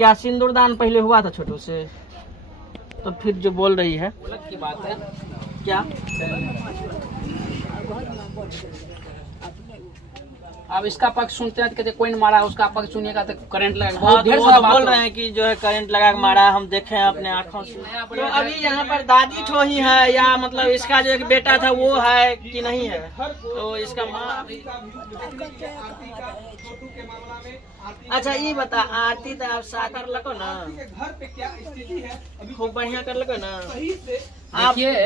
क्या सिंदूरदान पहले हुआ था छोटू से? तो फिर जो बोल रही है अलग की बात है। क्या? अब इसका पक्ष सुनते हैं तो कहते कोई ने मारा, उसका पक्ष सुनिएगा तो करंट लगेगा। हाँ, बहुत तो ढेर वो सारा तो बात बोल हो। रहे हैं कि जो है करंट लगा के मारा, हम देखे हैं अपने आँखों से। तो अभी यहाँ पर दादी ठो ही है या मतलब इसका जो एक बेटा था वो है कि नहीं है? तो इसका माँ अच्छा ये बता, आरती तो आप सा कर लको ना, खूब बढ़िया कर लको ना।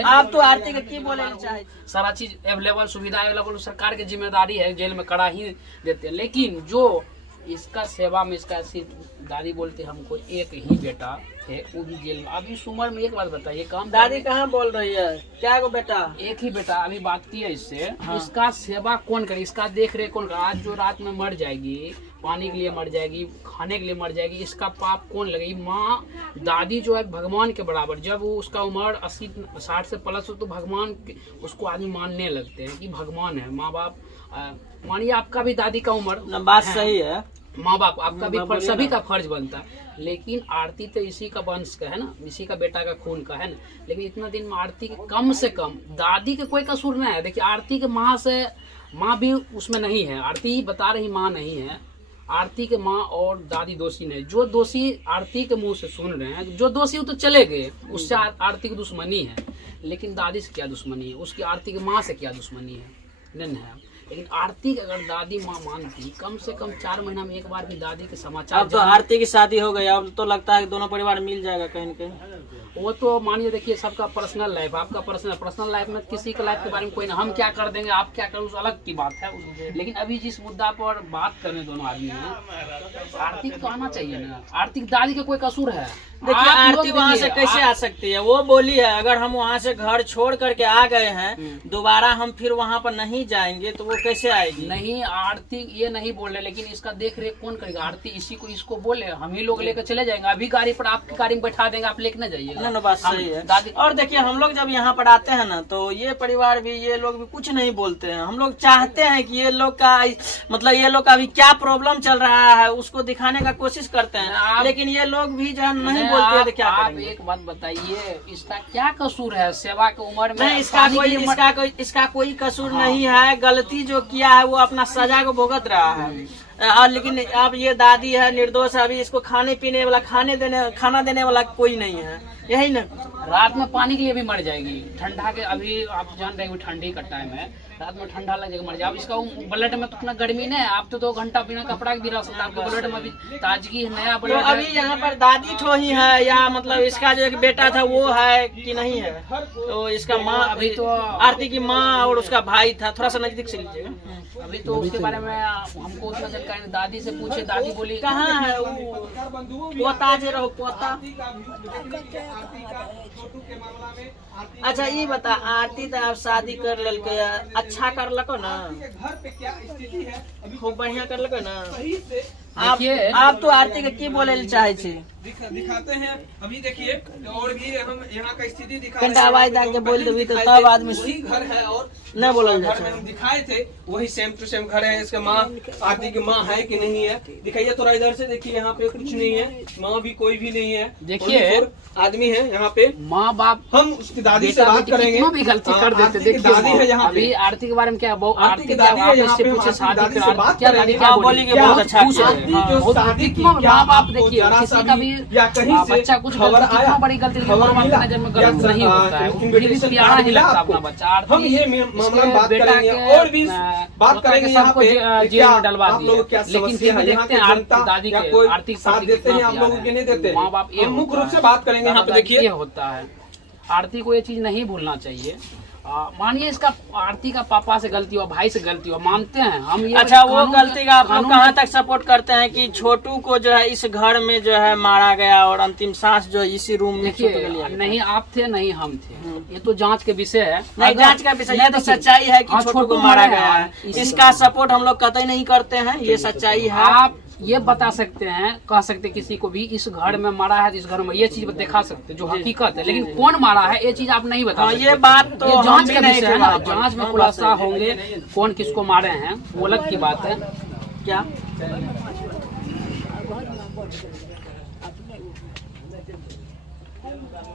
आप तो आरती के की बोले चाहे? सारा चीज अवेलेबल, सुविधा अवेलेबल, सरकार की जिम्मेदारी है, जेल में कड़ा ही देते हैं। लेकिन जो इसका सेवा में इसका ऐसी दादी बोलते हमको एक ही बेटा थे, वो भी जेल में। अभी इस उम्र में एक बात बताइए, काम दादी कहाँ बोल रही है? क्या को बेटा? एक ही बेटा। अभी बात की है इससे, हाँ। इसका सेवा कौन करे, इसका देख रेख कौन करे? आज जो रात में मर जाएगी, पानी के लिए मर जाएगी, खाने के लिए मर जाएगी, इसका पाप कौन लगेगी? माँ दादी जो है भगवान के बराबर, जब वो उसका उम्र 80-60 से प्लस हो तो भगवान उसको आदमी मानने लगते हैं कि भगवान है। माँ बाप मानिए आपका भी दादी का उम्र, बात सही है, माँ बाप आपका भी फर्ज, सभी का फर्ज बनता है। लेकिन आरती तो इसी का वंश का है ना, इसी का बेटा का खून का है ना। लेकिन इतना दिन में आरती के कम से कम दादी के कोई कसूर नहीं है। देखिए आरती के माँ से, माँ भी उसमें नहीं है, आरती बता रही माँ नहीं है। आरती के माँ और दादी दोषी नहीं। जो दोषी आरती के मुंह से सुन रहे हैं, जो दोषी वो तो चले गए, उससे आरती की दुश्मनी है। लेकिन दादी से क्या दुश्मनी है, उसकी आरती के माँ से क्या दुश्मनी है? नहीं है। लेकिन आरती की अगर दादी माँ मानती, कम से कम 4 महीना में एक बार भी दादी के समाचार। अब तो आरती की शादी हो गई, अब तो लगता है कि दोनों परिवार मिल जाएगा कहीं न कहीं। वो तो मानिए देखिए सबका पर्सनल लाइफ, आपका पर्सनल लाइफ में किसी के लाइफ के बारे में कोई ना, हम क्या कर देंगे आप क्या करें उस अलग की बात है। लेकिन अभी जिस मुद्दा पर बात करने दोनों आदमी हैं, आरती को आना चाहिए ना। आरती की दादी का कोई कसूर है? देखिए आरती वहाँ से कैसे आ सकती है? वो बोली है अगर हम वहाँ से घर छोड़ करके आ गए हैं, दोबारा हम फिर वहाँ पर नहीं जाएंगे तो वो कैसे आएगी? नहीं, आरती ये नहीं बोल रहे, लेकिन इसका देख रेख कौन करेगा? आरती इसी को इसको बोले, हम ही लोग लेकर चले जाएंगे। अभी गाड़ी पर आपकी गाड़ी में बैठा देंगे, आप लेकर न जाइएगा। ना बात सही है दादी। और देखिए हम लोग जब यहाँ पर आते हैं ना, तो ये परिवार भी, ये लोग भी कुछ नहीं बोलते हैं। हम लोग चाहते हैं कि ये लोग का मतलब ये लोग का अभी क्या प्रॉब्लम चल रहा है उसको दिखाने का कोशिश करते हैं, लेकिन ये लोग भी जो है नहीं बोलते हैं। क्या आप एक बात बताइए, इसका क्या कसूर है? सेवा की उम्र में नहीं, इसका कोई कसूर नहीं है। गलती जो किया है वो अपना सजा को भुगत रहा है। और लेकिन अब ये दादी है निर्दोष है, अभी इसको खाने पीने वाला, खाना देने वाला कोई नहीं है, यही ना। रात में पानी के लिए भी मर जाएगी, ठंडा के। अभी आप जान रहे हैं ठंडी का टाइम है, रात में ठंडा लग जाएगा, मर जाए। अब इसका ब्लड में तो उतना गर्मी नहीं है, आप तो 2 घंटा बिना कपड़ा भी रह सकते हैं, आपके ब्लड में भी ताजगी है, नया ब्लड। तो अभी यहाँ पर दादी ठो ही है या मतलब इसका जो एक बेटा था वो है कि नहीं है? तो इसका माँ, अभी तो आरती की माँ और उसका भाई था, थोड़ा सा नजदीक से लीजिएगा। अभी तो उसके बारे में हमको उतना जानकारी नहीं। दादी से पूछे, दादी बोली कहाँ है वो पोता जे रहो पोता। अच्छा ये बता, आरती तो आप शादी कर ललके, अच्छा कर लको ना, खूब बढ़िया कर लको ना। आप तो आरती के की बोले चाहे छे? दिखाते हैं अभी देखिए, और भी हम यहाँ का स्थिति दिखा रहे हैं। आवाज दाके बोल देवी तो तब आदमी वही घर है और न बोलल घर में हम दिखाए थे, वही सेम टू सेम घर है। इसका माँ, आरती की माँ है कि नहीं है दिखाइए थोड़ा इधर से। देखिए यहाँ पे कुछ नहीं है, माँ भी कोई भी नहीं है। देखिए आदमी है यहाँ पे, माँ बाप। हम उसकी दादी से बात करेंगे, भी गलती कर देते। देखिए दादी है यहाँ पे, अभी आरती के बारे में क्या? आरती की दादी है यहाँ पे, पूछे शादी दादी से बात क्या करेंगे। दादी क्या बोली? बहुत अच्छा शादी की माँ बाप देखिए, किसी का भी या कहीं से बच्चा कुछ खबर आया, बड़ी गलती नजर में गलत नहीं होता है, फिर भी प्यारा ही लगता अपना बच्चा। हम ये मामला बात करेंगे और भी बात करेंगे यहाँ पे जेल में डलवा आप लोग क्या समस्या है, यहाँ की जनता दादी या के कोई आर्थिक साथ देते हैं आप लोगों के नहीं देते? माँ बाप ये मुख्य रूप से बात करेंगे यहाँ पे। देखिए होता है, आरती को ये चीज नहीं भूलना चाहिए। मानिए इसका आरती का पापा से गलती हुआ, भाई से गलती हुआ, मानते हैं हम ये। अच्छा वो गलती का आप लोग कहाँ तक सपोर्ट करते हैं कि छोटू को जो है इस घर में जो है मारा गया और अंतिम सांस जो इसी रूम में? नहीं आप थे नहीं हम थे, ये तो जांच के विषय है। नहीं जांच का विषय, ये तो सच्चाई है कि छोटू को मारा गया है। इसका सपोर्ट हम लोग कतई नहीं करते हैं, ये सच्चाई है। आप ये बता सकते हैं, कह सकते किसी को भी इस घर में मारा है, इस घर में ये चीज दिखा सकते जो हकीकत है। लेकिन कौन मारा है ये चीज आप नहीं बता सकते। ये बात तो जांच का विषय है ना, जांच में खुलासा होंगे कौन किसको मारे हैं, वो अलग की बात है। क्या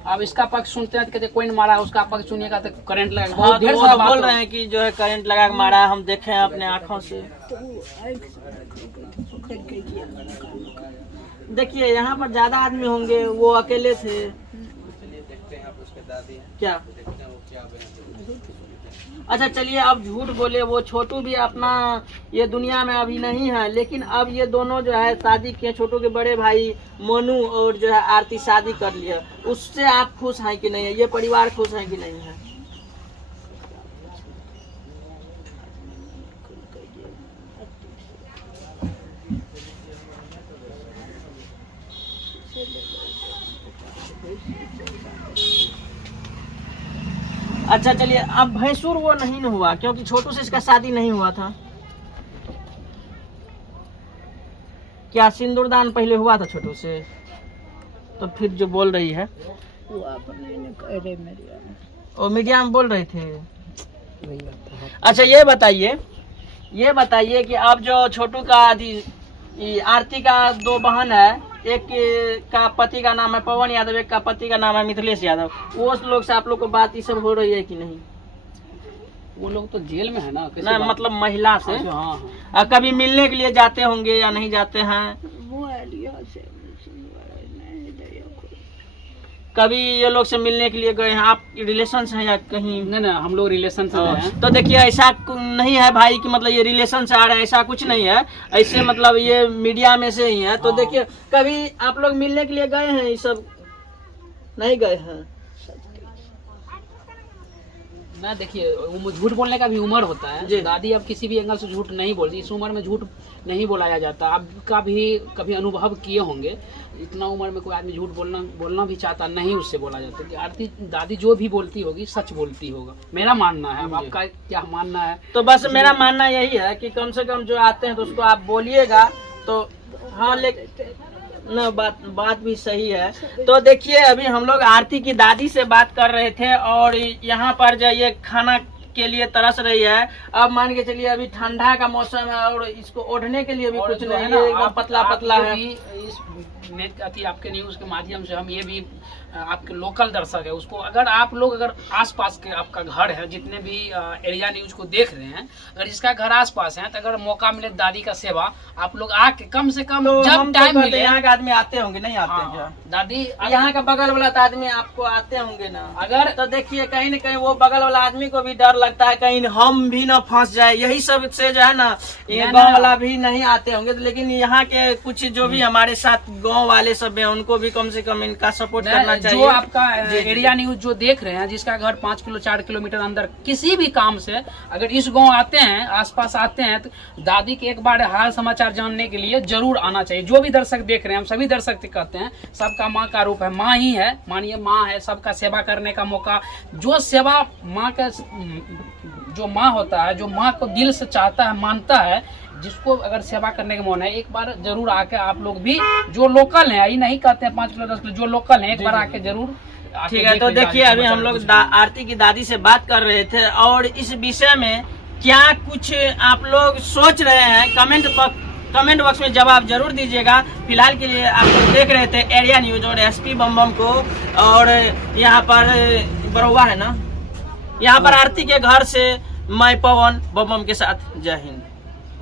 अब इसका पक्ष सुनते हैं तो कहते कोई नहीं मारा, उसका पक्ष सुनिएगा तो करंट लगेगा। हाँ, बहुत तो ढेर वो सारा तो बात बोल हो। रहे हैं कि जो है करंट लगा के मारा है, हम देखे हैं अपने आँखों से। देखिए यहाँ पर ज्यादा आदमी होंगे, वो अकेले थे क्या? अच्छा चलिए, अब झूठ बोले, वो छोटू भी अपना ये दुनिया में अभी नहीं है, लेकिन अब ये दोनों जो है शादी किए, छोटू के बड़े भाई मोनू और जो है आरती शादी कर लिया। उससे आप खुश हैं कि नहीं है? ये परिवार खुश है कि नहीं है? अच्छा चलिए, अब भैंसुर वो नहीं न हुआ क्योंकि छोटू से इसका शादी नहीं हुआ था। क्या सिंदूरदान पहले हुआ था छोटू से? तो फिर जो बोल रही है वो मीडिया में बोल रहे थे। अच्छा ये बताइए कि अब जो छोटू का आरती का 2 बहन है, एक का पति का नाम है पवन यादव, एक का पति का नाम है मिथिलेश यादव, वो लोग से आप लोग को बात ये सब हो रही है कि नहीं? वो लोग तो जेल में है ना, ना मतलब महिला से। हाँ। कभी मिलने के लिए जाते होंगे या नहीं जाते हैं? कभी ये लोग से मिलने के लिए गए हैं? आप रिलेशन हैं या कहीं? नहीं, हम लोग रिलेशन से हैं। तो देखिए ऐसा नहीं है भाई कि मतलब ये रिलेशन से आ रहा है, ऐसा कुछ नहीं है। ऐसे मतलब ये मीडिया में से ही है। तो देखिए कभी आप लोग मिलने के लिए गए हैं? ये सब नहीं गए हैं ना। देखिए वो झूठ बोलने का भी उम्र होता है। दादी अब किसी भी एंगल से झूठ नहीं बोलती। इस उम्र में झूठ नहीं बोलाया जाता। आपका भी कभी अनुभव किए होंगे, इतना उम्र में कोई आदमी झूठ बोलना भी चाहता नहीं, उससे बोला जाता है। आरती दादी जो भी बोलती होगी सच बोलती होगा, मेरा मानना है। अब आपका क्या मानना है? तो बस मेरा मानना यही है कि कम से कम जो आते हैं तो उसको आप बोलिएगा तो हाँ, लेकिन न बात भी सही है। तो देखिए अभी हम लोग आरती की दादी से बात कर रहे थे और यहाँ पर जो ये खाना के लिए तरस रही है। अब मान के चलिए अभी ठंडा का मौसम है और इसको ओढ़ने के लिए भी कुछ नहीं है, एकदम पतला पतला है। इस आपके न्यूज के माध्यम से हम ये भी आपके लोकल दर्शक है उसको, अगर आप लोग अगर आसपास के आपका घर है, जितने भी एरिया न्यूज को देख रहे हैं, अगर इसका घर आसपास है तो अगर मौका मिले दादी का सेवा आप लोग आके कम से कम तो जब टाइम मिले। यहाँ के आदमी आते होंगे, नहीं आते हैं क्या? दादी यहाँ का बगल वाला आदमी आपको आते होंगे ना। अगर तो देखिए कहीं न कहीं वो बगल वाला आदमी को भी डर लगता है कहीं हम भी ना फंस जाए, यही सब से जो है ना ये गाँव वाला भी नहीं आते होंगे। लेकिन यहाँ के कुछ जो भी हमारे साथ गाँव वाले सब है उनको भी कम से कम इनका सपोर्ट करना चाहिए। जो आपका एरिया न्यूज जो देख रहे हैं, जिसका घर 5 किलो 4 किलोमीटर अंदर किसी भी काम से अगर इस गांव आते हैं, आसपास आते हैं, तो दादी के एक बार हाल समाचार जानने के लिए जरूर आना चाहिए। जो भी दर्शक देख रहे हैं, हम सभी दर्शक कहते हैं सबका माँ का रूप है, माँ ही है, मानिए माँ है। सबका सेवा करने का मौका, जो सेवा माँ का जो माँ होता है, जो माँ को दिल से चाहता है, मानता है, जिसको अगर सेवा करने का मन है, एक बार जरूर आके आप लोग भी जो लोकल है, ये नहीं कहते हैं 5 किलो 10 किलो, जो लोकल है एक बार आके जरूर। ठीक है, तो देखिए अभी हम लोग आरती की दादी से बात कर रहे थे और इस विषय में क्या कुछ आप लोग सोच रहे हैं कमेंट बॉक्स में जवाब जरूर दीजिएगा। फिलहाल के लिए आप लोग देख रहे थे एरिया न्यूज और एसपी बम को, और यहाँ पर बरौवा है ना, यहाँ पर आरती के घर से मैं पवन बम के साथ। जय हिंद।